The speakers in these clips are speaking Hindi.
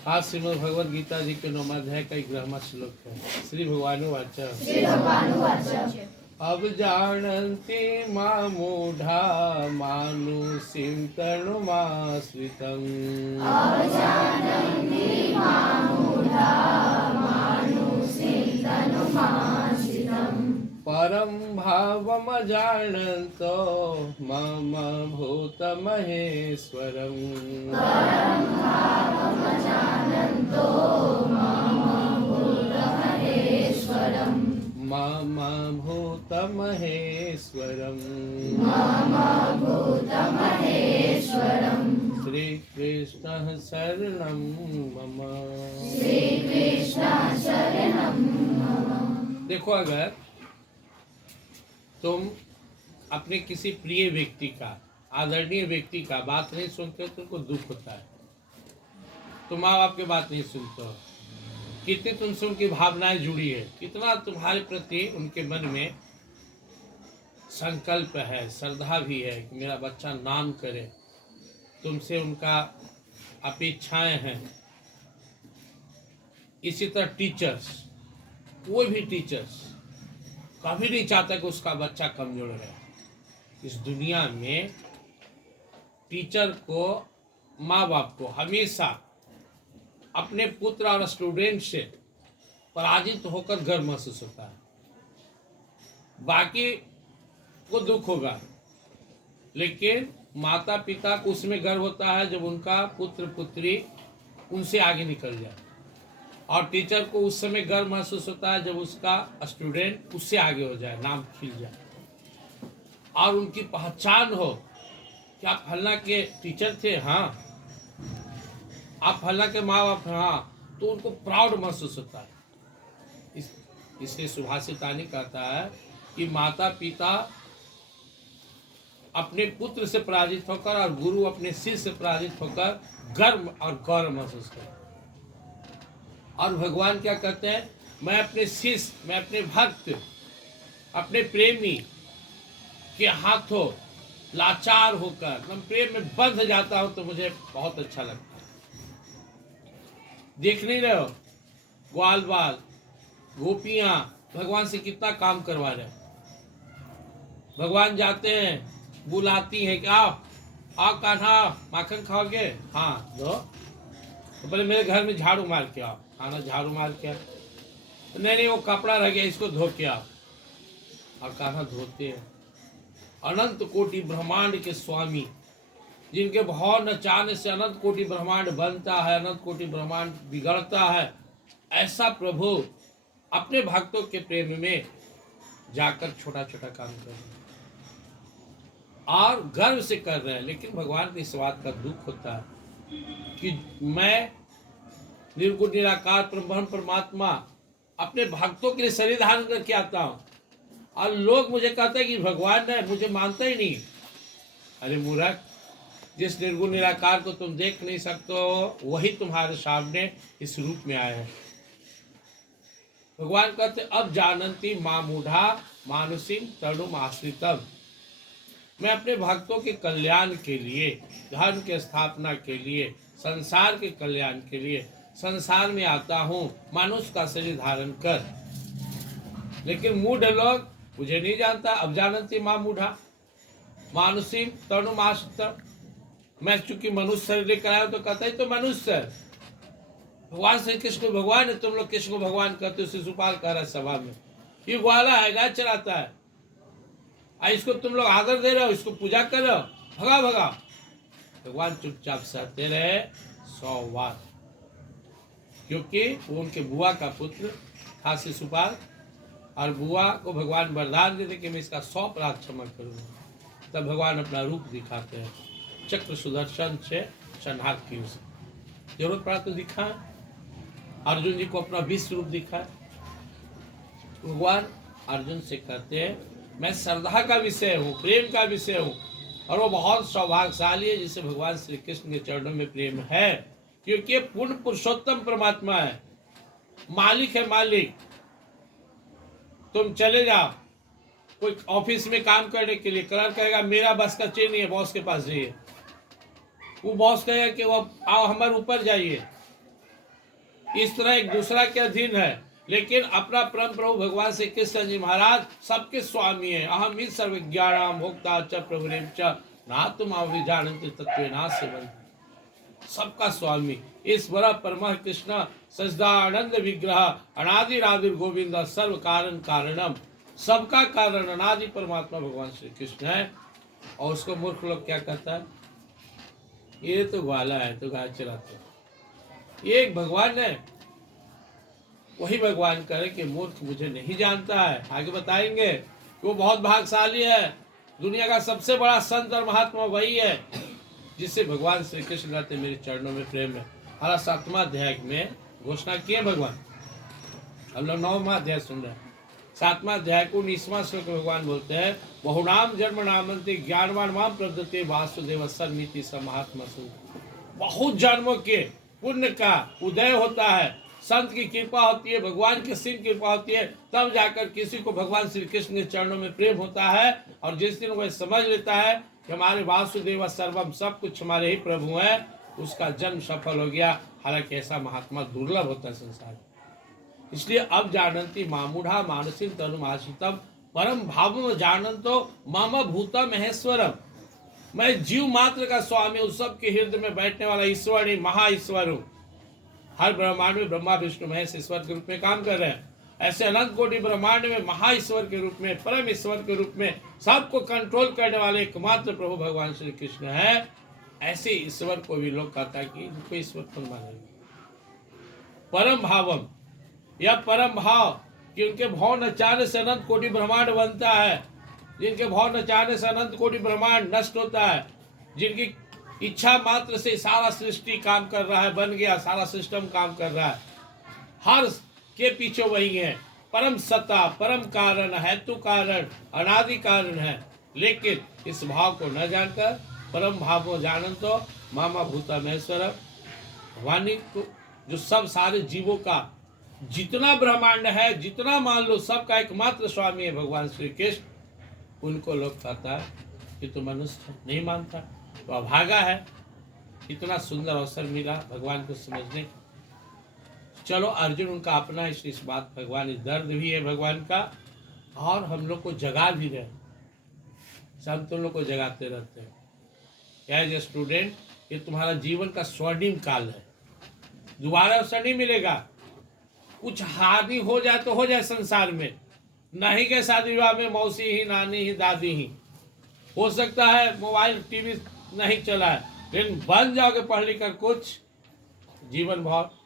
आज श्रीमद् भगवद गीता जी के 9वां अध्याय का 11वां श्लोक है। श्री भगवानुवाच अब जानन्ति मामूढ़ा मानुषीं तनुमाश्रितम् परं भावमजानन्तो मम भूतमहेश्वरम् मम भूतमहेश्वरम् श्रीकृष्णः शरणं मम। देखो, अगर तुम अपने किसी प्रिय व्यक्ति का, आदरणीय व्यक्ति का बात नहीं सुनते हो तो तुमको दुख होता है। तुम माँ बाप की बात नहीं सुनते हो, कितनी तुमसे उनकी भावनाएं जुड़ी है, कितना तुम्हारे प्रति उनके मन में संकल्प है, श्रद्धा भी है कि मेरा बच्चा नाम करे, तुमसे उनका अपेक्षाएं हैं। इसी तरह टीचर्स, कोई भी टीचर्स कभी नहीं चाहता कि उसका बच्चा कमजोर रहे। इस दुनिया में टीचर को, माँ बाप को हमेशा अपने पुत्र और स्टूडेंट से पराजित होकर गर्व महसूस होता है। बाकी को दुख होगा, लेकिन माता पिता को उसमें गर्व होता है जब उनका पुत्र पुत्री उनसे आगे निकल जाए, और टीचर को उस समय गर्व महसूस होता है जब उसका स्टूडेंट उससे आगे हो जाए, नाम खिल जाए और उनकी पहचान हो कि आप फलना के टीचर थे, हाँ, आप फलना के माँ बाप, हाँ, तो उनको प्राउड महसूस होता है। इसलिए सुभाषितानी कहता है कि माता पिता अपने पुत्र से पराजित होकर और गुरु अपने शिष्य से पराजित होकर गर्व और गौरव महसूस करते। और भगवान क्या कहते हैं, मैं अपने शिष्य, मैं अपने भक्त, अपने प्रेमी के हाथों लाचार होकर मैं प्रेम में बंध जाता हूं तो मुझे बहुत अच्छा लगता है। देख नहीं रहे हो, ग्वाल बाल गोपियां भगवान से कितना काम करवा रहे। भगवान जाते हैं, बुलाती हैं कि आओ आओ कान्हा, माखन खाओगे, हाँ दो, तो बोले मेरे घर में झाड़ू मार के आओ, खाना झाड़ू मार के आओ, तो नहीं वो कपड़ा रह गया, इसको धो के आओ, और कान्हा धोते हैं। अनंत कोटि ब्रह्मांड के स्वामी, जिनके भाव नचाने से अनंत कोटि ब्रह्मांड बनता है, अनंत कोटि ब्रह्मांड बिगड़ता है, ऐसा प्रभु अपने भक्तों के प्रेम में जाकर छोटा छोटा काम कर रहे हैं और गर्व से कर रहे हैं। लेकिन भगवान को इस बात का दुख होता है कि मैं निर्गुण निराकार ब्रह्म परमात्मा अपने भक्तों के लिए शरीर धारण करके आता हूँ और लोग मुझे कहते हैं कि भगवान है, मुझे मानता ही नहीं। अरे मूर्ख, जिस निर्गुण निराकार को तुम देख नहीं सकते हो वही तुम्हारे सामने इस रूप में आए हैं। भगवान कहते अब जानन्ति मामूढ़ा मानुषीं तनुम् आश्रितम्। मैं अपने भक्तों के कल्याण के लिए, धर्म के स्थापना के लिए, संसार के कल्याण के लिए संसार में आता हूँ मनुष्य का शरीर धारण कर। लेकिन मूढ़ लोग मुझे नहीं जानता। अब जानन्ति मामूढ़ा मानुषीं तनुम् आश्रितम्। मैं चूंकि मनुष्य शरीर लेकर आया तो कहता है तो मनुष्य है। भगवान श्री कृष्ण भगवान है, तुम लोग कृष्ण को भगवान कहते हो। शिशुपाल कह रहा है सभा में, ये ग्वाला है, गाय चराता है, इसको तुम लोग आदर दे रहे हो, इसको पूजा कर रहे हो, भगा भगा। भगवान चुपचाप सहते रहे 100 बार, क्योंकि वो उनके बुआ का पुत्र था शिशुपाल, और बुआ को भगवान वरदान देते कि मैं इसका 100 अपराध क्षमा करूँगा। तब भगवान अपना रूप दिखाते हैं, चक्र सुदर्शन से संहार की। जरूरत पड़ा तो दिखाए, अर्जुन जी को अपना विश्व रूप दिखाए। भगवान अर्जुन से कहते हैं मैं श्रद्धा का विषय हूँ, प्रेम का विषय हूँ, और वो बहुत सौभाग्यशाली है जिसे भगवान श्री कृष्ण के चरणों में प्रेम है, क्योंकि पूर्ण पुरुषोत्तम परमात्मा है, मालिक है मालिक। तुम चले जाओ कोई ऑफिस में काम करने के लिए, कलर कहेगा मेरा बस का चेन नहीं है, बॉस के पास जाइए। वो बॉस कहेगा कि वो आओ हमारे ऊपर जाइए, इस तरह एक दूसरा के अधीन है, लेकिन अपना परम प्रभु भगवान श्री कृष्ण जी महाराज सबके स्वामी है। अहम ही सर्वज्ञानाम भोक्ता च प्रभुरेव च ना तुम अभिजानन्ति तत्त्वेनास्य, सबका स्वामी ईश्वर परम कृष्ण सच्चिदानंद विग्रह अनादिरादिर गोविंद सर्व कारण कारणम, सबका कारण अनादि परमात्मा भगवान श्री कृष्ण है। और उसको मूर्ख लोग क्या कहता है, ये तो ग्वाला है, तो गाय चराते हैं। ये एक भगवान है, वही भगवान करे कि मूर्ख मुझे नहीं जानता है। आगे बताएंगे कि वो बहुत भाग्यशाली है, दुनिया का सबसे बड़ा संत और महात्मा वही है जिससे भगवान श्री कृष्ण कहते मेरे चरणों में प्रेम है। हमारा 7वां अध्याय में घोषणा किए भगवान, हम लोग 9वां अध्याय सुन रहे हैं। 7वां अध्याय को 19वां श्लोक भगवान बोलते हैं, बहुनाम जन्म नामंते ज्ञानवान माम प्रदत्ते वासुदेव सर्वमिति स महात्मा सु। बहुत जन्मों के पुण्य का उदय होता है, संत की कृपा होती है, भगवान की सिंह कृपा होती है, तब जाकर किसी को भगवान श्री कृष्ण के चरणों में प्रेम होता है। और जिस दिन वह समझ लेता है कि हमारे वासुदेव सर्वम, सब कुछ हमारे ही प्रभु हैं, उसका जन्म सफल हो गया। हालांकि ऐसा महात्मा दुर्लभ होता है संसार में। इसलिए अब जानन्ति मामूढ़ा मानसिक तनुमाशितम परम भावम जानन्तो मम भूतम महेश्वरम, मैं जीव मात्र का स्वामी हूँ, सबके हृदय में बैठने वाला ईश्वर ही महा ईश्वर हूँ। हर ब्रह्मांड में ब्रह्मा विष्णु महेश ईश्वर के रूप में काम कर रहे हैं। ऐसे अनंत कोटि ब्रह्मांड में महा ईश्वर के रूप में, परम ईश्वर के रूप में सबको कंट्रोल करने वाले एकमात्र प्रभु भगवान श्री कृष्ण है। ऐसे ईश्वर को भी लोग कहता है कि इनको ईश्वर कौन मानेंगे। परम भावम, यह परम भाव कि उनके भाव नचाने से अनंत कोटि ब्रह्मांड बनता है, जिनके भाव नचाने से अनंत कोटि ब्रह्मांड नष्ट होता है, जिनकी इच्छा मात्र से सारा सृष्टि काम कर रहा है, बन गया, सारा सिस्टम काम कर रहा है। हर के पीछे वही है, परम सत्ता, परम कारण, हेतु कारण, अनादि कारण है। लेकिन इस भाव को न जानकर परम भाव को जानन तो मामा भूता महेश्वर, भगवानी को जो सब सारे जीवों का जितना ब्रह्मांड है, जितना मान लो, सबका एकमात्र स्वामी है भगवान श्री कृष्ण। उनको लोग कहता है कि तो मनुष्य नहीं मानता, तो अभागा है। इतना सुंदर अवसर मिला भगवान को समझने। चलो अर्जुन उनका अपना, इसलिए इस बात भगवान, इस दर्द भी है भगवान का, और हम लोग को जगा भी रहे, सब तुम लोग को जगाते रहते हैं। एज ए स्टूडेंट, ये तुम्हारा जीवन का स्वर्णिम काल है, दोबारा अवसर नहीं मिलेगा। कुछ हानि हो जाए तो हो जाए संसार में, नहीं के शादी विवाह में मौसी ही, नानी ही, दादी ही, हो सकता है मोबाइल टीवी नहीं चला है, लेकिन बन जाओगे पढ़ लिख कर कुछ, जीवन बहुत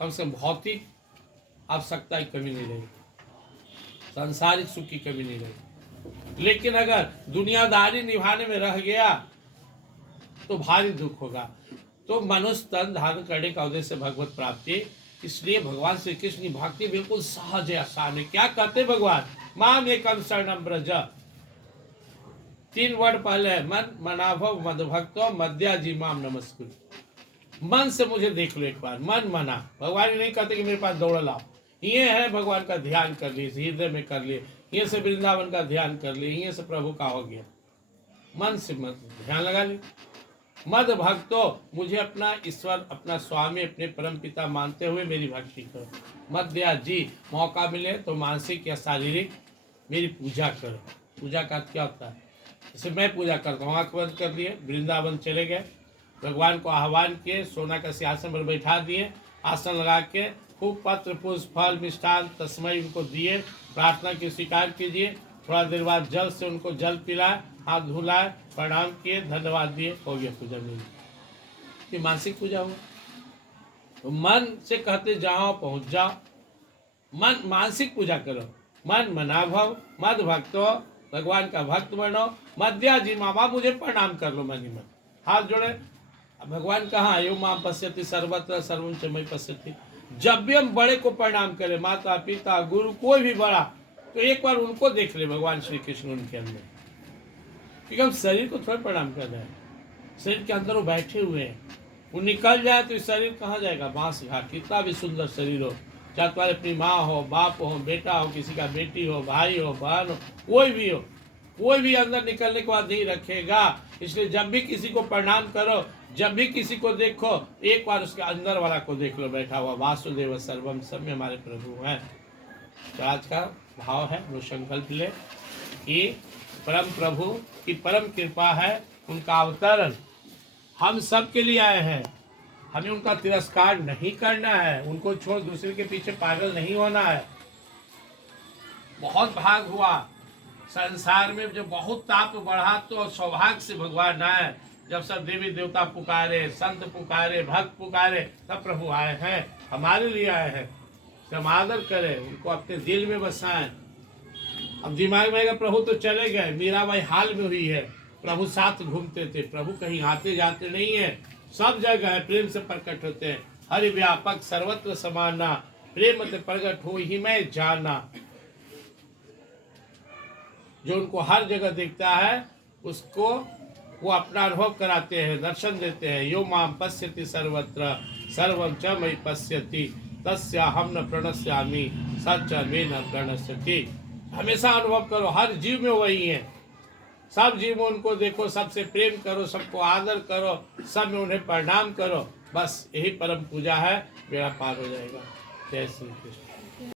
कम से कम भौतिक आवश्यकता की कमी नहीं रहेगी, सांसारिक सुख की कमी नहीं रहेगी। लेकिन अगर दुनियादारी निभाने में रह गया तो भारी दुख होगा। तो मनुष्य तन धारण करने का उद्देश्य भगवत प्राप्ति, इसलिए भगवान श्री कृष्ण की भक्ति बिल्कुल सहज है, आसान है। क्या कहते भगवान, माम एकम शरणम ब्रज, 3 वर्ड पहले है, मन मनाभव मद भक्तो मध्या जी माम नमस्कुर। मन से मुझे देख लो एक बार, मन मना। भगवान नहीं कहते कि मेरे पास दौड़ लाओ, ये है भगवान का ध्यान कर लिए, हृदय में कर लिए, ये से वृंदावन का ध्यान कर लिए, ये से प्रभु का हो गया, मन से मत ध्यान लगा ली। मद भक्तो, मुझे अपना ईश्वर, अपना स्वामी, अपने परम पिता मानते हुए मेरी भक्ति करो। मध्या जी, मौका मिले तो मानसिक या शारीरिक मेरी पूजा करो। पूजा का क्या होता है, जैसे मैं पूजा करता हूँ, आँख बंद कर दिए, वृंदावन चले गए, भगवान को आह्वान किए, सोना का सिंहासन पर बैठा दिए, आसन लगा के खूब पत्र पुष्प फल मिष्ठान तस्मय उनको दिए, प्रार्थना की स्वीकार कीजिए। थोड़ा देर बाद जल से उनको जल पिलाए, हाथ धुलाए, प्रणाम किए, धन्यवाद दिए, हो गया पूजा मेरी। ये मानसिक पूजा हुआ। तो मन से कहते जाओ पहुंच जाओ, मन मानसिक पूजा करो। मन मनाभव मद भक्तो, भगवान का भक्त बनो। मध्या जी मामा, मुझे प्रणाम कर लो मन ही मन, हाथ जोड़े। भगवान कहाँ, यो माम पश्यति सर्वत्र सर्वं च मयि पश्यति। जब भी हम बड़े को प्रणाम करें, माता पिता गुरु कोई भी बड़ा, तो एक बार उनको देख ले, भगवान श्री कृष्ण उनके अंदर। क्योंकि हम शरीर को थोड़ा प्रणाम कर रहे हैं, शरीर के अंदर वो बैठे हुए हैं, वो निकल जाए तो शरीर कहाँ जाएगा, बांस घाट। कितना भी सुंदर शरीर हो, चाहे तुम्हारे अपनी माँ हो, बाप हो, बेटा हो, किसी का बेटी हो, भाई हो, बहन हो, कोई भी हो, कोई भी अंदर निकलने के बाद नहीं रखेगा। इसलिए जब भी किसी को प्रणाम करो, जब भी किसी को देखो एक बार उसके अंदर वाला को देख लो बैठा हुआ। वासुदेव सर्वम, सब में हमारे प्रभु हैं। तो आज का भाव है वो संकल्प ले कि परम प्रभु की परम कृपा है, उनका अवतरण हम सब के लिए आए हैं। हमें उनका तिरस्कार नहीं करना है, उनको छोड़ दूसरे के पीछे पागल नहीं होना है। बहुत भाग हुआ संसार में, जब बहुत ताप बढ़ा तो सौभाग्य से भगवान आए। जब सब देवी देवता पुकारे, संत पुकारे, भक्त पुकारे, तब प्रभु आए हैं, हमारे लिए आए हैं। हम आदर करें, उनको अपने दिल में बसाएं। अब दिमाग में आएगा प्रभु तो चले गए, मीराबाई हाल में हुई है, प्रभु साथ घूमते थे। प्रभु कहीं आते जाते नहीं है, सब जगह है, प्रेम से प्रकट होते हैं। हरि व्यापक सर्वत्र समाना, प्रेम से प्रकट हो ही मैं जाना। जो उनको हर जगह दिखता है उसको वो अपना अनुभव कराते हैं, दर्शन देते हैं। यो माम पश्यति सर्वत्र सर्वं च मयि पश्यति तस्याहं न प्रणश्यामि स च मे न प्रणश्यति। हमेशा अनुभव करो, हर जीव में वही है। सब जीव में उनको देखो, सबसे प्रेम करो, सबको आदर करो, सब में उन्हें प्रणाम करो। बस यही परम पूजा है, बेड़ा पार हो जाएगा। जय श्री कृष्ण।